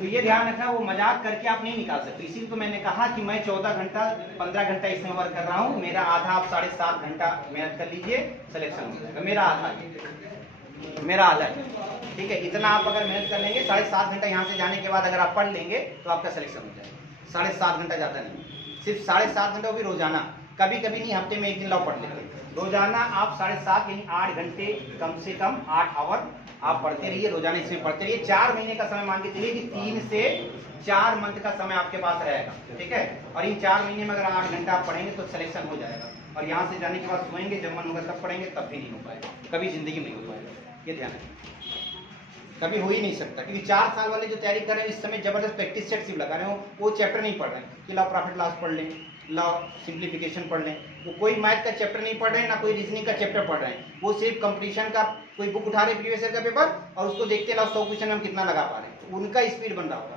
तो ये ध्यान रखना, वो मजाक करके आप नहीं निकाल सकते। इसीलिए तो मैंने कहा कि मैं 14 घंटा 15 घंटा इसमें वर्क कर रहा हूँ, मेरा आधा आप 7.5 घंटा मेहनत कर लीजिए, सिलेक्शन हो जाएगा। मेरा आधा है, ठीक है। इतना आप अगर मेहनत कर लेंगे, 7.5 घंटा यहाँ से जाने के बाद अगर आप पढ़ लेंगे तो आपका सिलेक्शन हो जाएगा। 7.5 घंटा ज़्यादा नहीं, सिर्फ 7.5 घंटा भी रोजाना, कभी कभी नहीं, हफ्ते में 1 दिन लाओ पढ़ लेते। रोजाना आप 7.5 यानी 8 घंटे, कम से कम 8 आवर आप पढ़ते रहिए, रोजाना इसमें पढ़ते रहिए। 4 महीने का समय मान के चलिए कि 3 से 4 मंथ का समय आपके पास रहेगा, ठीक है। और इन 4 महीने में अगर 8 घंटा आप पढ़ेंगे तो सिलेक्शन हो जाएगा। और यहाँ से जाने के बाद सोएंगे, जब मन होगा तब पढ़ेंगे, तब भी नहीं हो पाएगा, कभी जिंदगी में नहीं हो पाएगा। ये ध्यान रखिए, कभी हो ही नहीं सकता। क्योंकि 4 साल वाले जो तैयारी कर रहे हैं इस समय जबरदस्त प्रैक्टिस सेट सिर्फ लगा रहे हो, वो चैप्टर नहीं पढ़ रहे हैं कि लाओ प्रॉफिट लॉस पढ़ लें, लाओ सिंप्लीफिकेशन पढ़ लें। वो कोई मैथ का चैप्टर नहीं पढ़ रहे हैं, ना कोई रीजनिंग का चैप्टर पढ़ रहे हैं। वो सिर्फ कंपटीशन का कोई बुक उठा रहे प्रीवियस ईयर का पेपर और उसको देखते लाओ 100 क्वेश्चन हम कितना लगा पा रहे हैं। उनका स्पीड बन रहा होगा।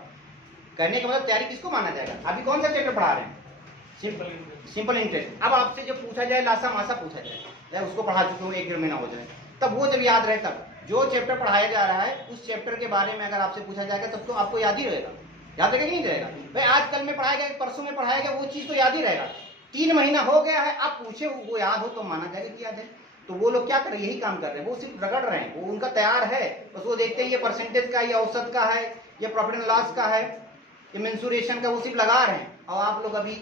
कहने का मतलब तैयारी किसको माना जाएगा? अभी कौन सा चैप्टर पढ़ा रहे हैं? Simple interest. अब आपसे जब पूछा जाए, लासा मासा पूछा जाए, उसको पढ़ा चुके हो 1-1.5 महीना हो जाए, तब वो जब याद रहे, तब जो चैप्टर पढ़ाया जा रहा है उस चैप्टर के बारे में अगर आपसे पूछा जाएगा तब तो आपको याद ही रहेगा। याद रहेगा कि नहीं रहेगा? भाई आज कल में पढ़ाया गया, परसों में पढ़ाया गया, वो चीज तो याद ही रहेगा। 3 महीना हो गया है, आप पूछे वो याद हो तो माना जाएगा कि याद है। तो वो लोग क्या कर रहे हैं? यही काम कर रहे हैं। वो सिर्फ रगड़ रहे हैं, वो उनका तैयार है, बस वो देखते हैं ये परसेंटेज का, ये औसत का है, ये प्रॉफिट एंड लॉस का है, ये मेंसुरेशन का, वो सिर्फ लगा रहे हैं। और आप लोग अभी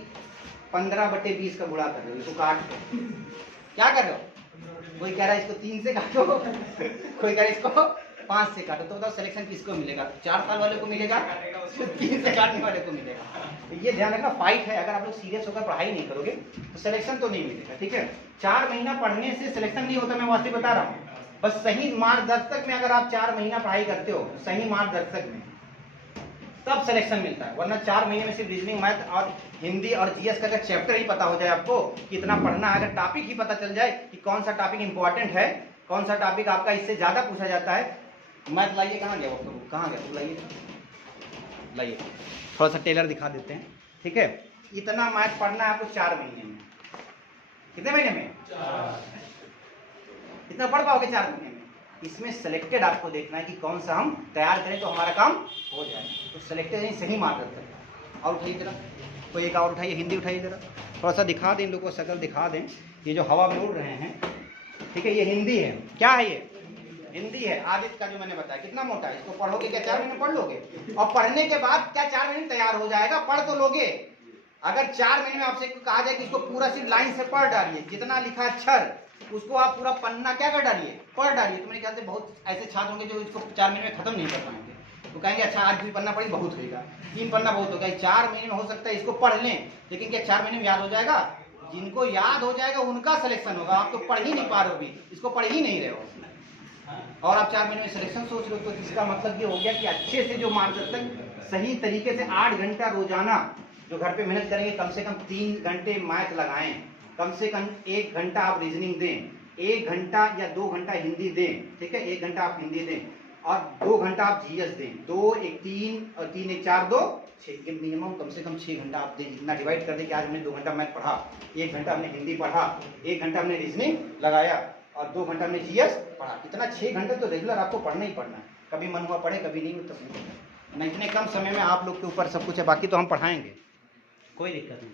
15/20 का गुणा कर रहे हो, इसको काट क्या कर रहे हो? कोई कह रहा है इसको 3 से काटो, कोई कह रहा है इसको 5 से काटो। तो बताओ सिलेक्शन किसको मिलेगा? 4 साल वाले को मिलेगा, 3 से काटने वाले को मिलेगा? तो ये ध्यान रखना, फाइट है। अगर आप लोग सीरियस होकर पढ़ाई नहीं करोगे तो सिलेक्शन तो नहीं मिलेगा, ठीक है। 4 महीना पढ़ने से सिलेक्शन नहीं होता, मैं वास्तव बता रहा हूँ। बस सही मार्गदर्शक में अगर आप 4 महीना पढ़ाई करते हो, सही मार्गदर्शक में, तब सिलेक्शन मिलता है। वरना 4 महीने में सिर्फ रीजनिंग, मैथ और हिंदी और जीएस का अगर चैप्टर ही पता हो जाए आपको कितना पढ़ना है, अगर टॉपिक ही पता चल जाए कि कौन सा टॉपिक इंपॉर्टेंट है, कौन सा टॉपिक आपका इससे ज्यादा पूछा जाता है। मैथ लाइए, कहाँ गया वो? कहाँ गया? लाइए थोड़ा सा टेलर दिखा देते हैं, ठीक है। इतना मैथ पढ़ना है आपको 4 महीने में। कितने महीने में? 4। इतना पढ़ पाओगे 4 महीने में? इसमें सिलेक्टेड आपको देखना है कि कौन सा हम तैयार करें तो हमारा काम हो जाए। तो सिलेक्टेड यानी सही मार्गदर्शक। और उठाइए जरा, कोई एक और उठाइए, हिंदी उठाइए जरा, थोड़ा सा दिखा दें इन लोगों को, शक्ल दिखा दें। ये जो हवा में उड़ रहे हैं, ठीक है, ये हिंदी है। क्या है ये? हिंदी है। आदित्य का जो मैंने बताया कितना मोटा है, इसको पढ़ोगे क्या 4 महीने पढ़ लोगे? और पढ़ने के बाद क्या 4 महीने तैयार हो जाएगा? पढ़ तो लोगे। अगर 4 महीने में आपसे कहा जाए कि इसको पूरा सिर्फ लाइन से पढ़ डालिए, जितना लिखा अक्षर उसको आप पूरा पन्ना क्या कर डालिए, पढ़ डालिए, तो मेरे ख्याल से बहुत ऐसे छात्र होंगे जो इसको 4 महीने में खत्म नहीं कर पाएंगे। तो कहेंगे अच्छा आज 2 पन्ना पढ़ी बहुत होगा, 3 पन्ना बहुत होगा। 4 महीने में हो सकता है इसको पढ़ लें, लेकिन क्या 4 महीने में याद हो जाएगा? जिनको याद हो जाएगा उनका सिलेक्शन होगा। आप तो पढ़ ही नहीं पा रहे हो, भी इसको पढ़ ही नहीं रहे हो और आप 4 महीने में सिलेक्शन सोच रहे हो। तो इसका मतलब ये हो गया कि अच्छे से जो मार्गदर्शक सही तरीके से 8 घंटा रोजाना जो घर पे मेहनत करेंगे, कम से कम 3 घंटे मैथ लगाएं, कम से कम 1 घंटा आप रीजनिंग दें, 1 घंटा या 2 घंटा हिंदी दें, ठीक है, 1 घंटा आप हिंदी दें और 2 घंटा आप जीएस दें। 2 1 3 और 3 1 4 2 6, मिनिमम कम से कम 6 घंटा आप दें। इतना डिवाइड कर दें कि आज हमने 2 घंटा मैथ पढ़ा, 1 घंटा हमने हिंदी पढ़ा, 1 घंटा हमने रीजनिंग लगाया और 2 घंटा हमने जीएस पढ़ा। इतना 6 घंटे तो रेगुलर आपको पढ़ना ही पढ़ना है। कभी मन हुआ पढ़े, कभी नहीं तो नहीं। इतने कम समय में आप लोग के ऊपर सब कुछ है, बाकी तो हम पढ़ाएंगे, कोई दिक्कत नहीं।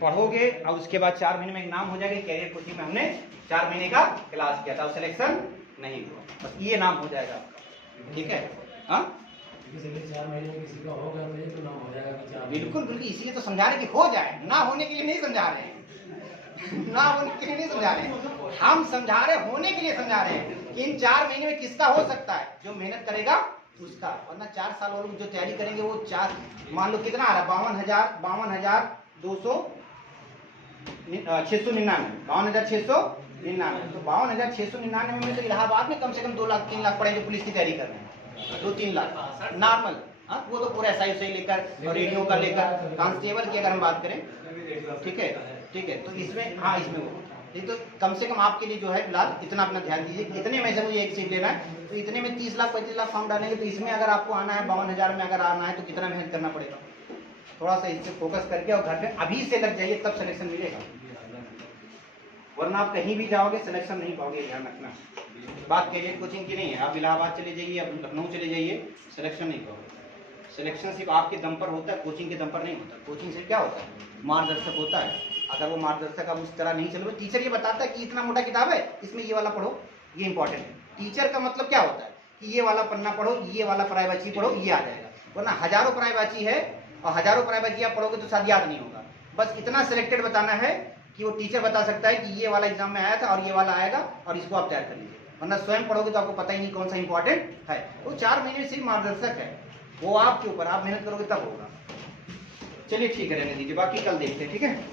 पढ़ोगे और उसके बाद 4 महीने में नाम हो जाएगा। कैरियर कोचिंग में हमने 4 महीने का क्लास किया था और सिलेक्शन नहीं हुआ, बस ये नाम हो जाएगा आपका, ठीक है। हाँ 4 महीने में किसी का होगा तो नाम हो जाएगा। बिल्कुल बिल्कुल, इसलिए तो समझा रहे कि हो जाए, ना होने के लिए नहीं समझा रहे हैं, ना होने के लिए नहीं समझा रहे हैं, हम समझा रहे होने के लिए समझा रहे हैं कि इन 4 महीने में किसका हो सकता है, जो मेहनत करेगा उसका। वरना 4 साल वालों जो तैयारी करेंगे वो 4 मान लो कितना आ रहा है 52,699, 52,699। तो 52,699 में तो इलाहाबाद में कम से कम 2 लाख 3 लाख पढ़े जो पुलिस की तैयारी कर रहे हैं, 2-3 लाख नॉर्मल। हाँ वो तो पूरा एसआई से लेकर और रेडियो का लेकर कांस्टेबल की अगर हम बात करें, ठीक है ठीक है। तो इसमें हाँ इसमें वो ये तो कम से कम आपके लिए जो है फिलहाल इतना अपना ध्यान दीजिए। इतने में से मुझे एक सीट लेना है तो इतने में 30 लाख 35 लाख फॉर्म डालेंगे, तो इसमें अगर आपको आना है 52,000 में अगर आना है तो कितना मेहनत करना पड़ेगा। थोड़ा सा इससे फोकस करके और घर पे अभी से लग जाइए, तब सिलेक्शन मिलेगा। वरना आप कहीं भी जाओगे सिलेक्शन नहीं पाओगे, ध्यान रखना। बात कैरियर कोचिंग की नहीं है, आप इलाहाबाद चले जाइए, आप लखनऊ चले जाइए, सिलेक्शन नहीं पाओगे। सिलेक्शन सिर्फ आपके दम पर होता है, कोचिंग के दम पर नहीं होता। कोचिंग से क्या होता है, मार्गदर्शक होता है। अगर वो मार्गदर्शक आप उस तरह नहीं चलोगे, टीचर ये बताता है कि इतना मोटा किताब है, इसमें ये वाला पढ़ो, ये इंपॉर्टेंट है। टीचर का मतलब क्या होता है कि ये वाला पन्ना पढ़ो, ये वाला परायवाची पढ़ो, ये आ जाएगा। वरना हजारों परायवाची है और हजारों परायवाची आप पढ़ोगे तो शायद याद नहीं होगा। बस इतना सिलेक्टेड बताना है कि वो टीचर बता सकता है कि ये वाला एग्जाम में आया था और ये वाला आएगा और इसको आप तैयार कर लीजिए। वरना स्वयं पढ़ोगे तो आपको पता ही नहीं कौन सा इंपॉर्टेंट है। वो 4 महीने सिर्फ मार्गदर्शक है, वो आपके ऊपर, आप मेहनत करोगे तब होगा। चलिए ठीक है, रहने दीजिए, बाकी कल देखते हैं, ठीक है।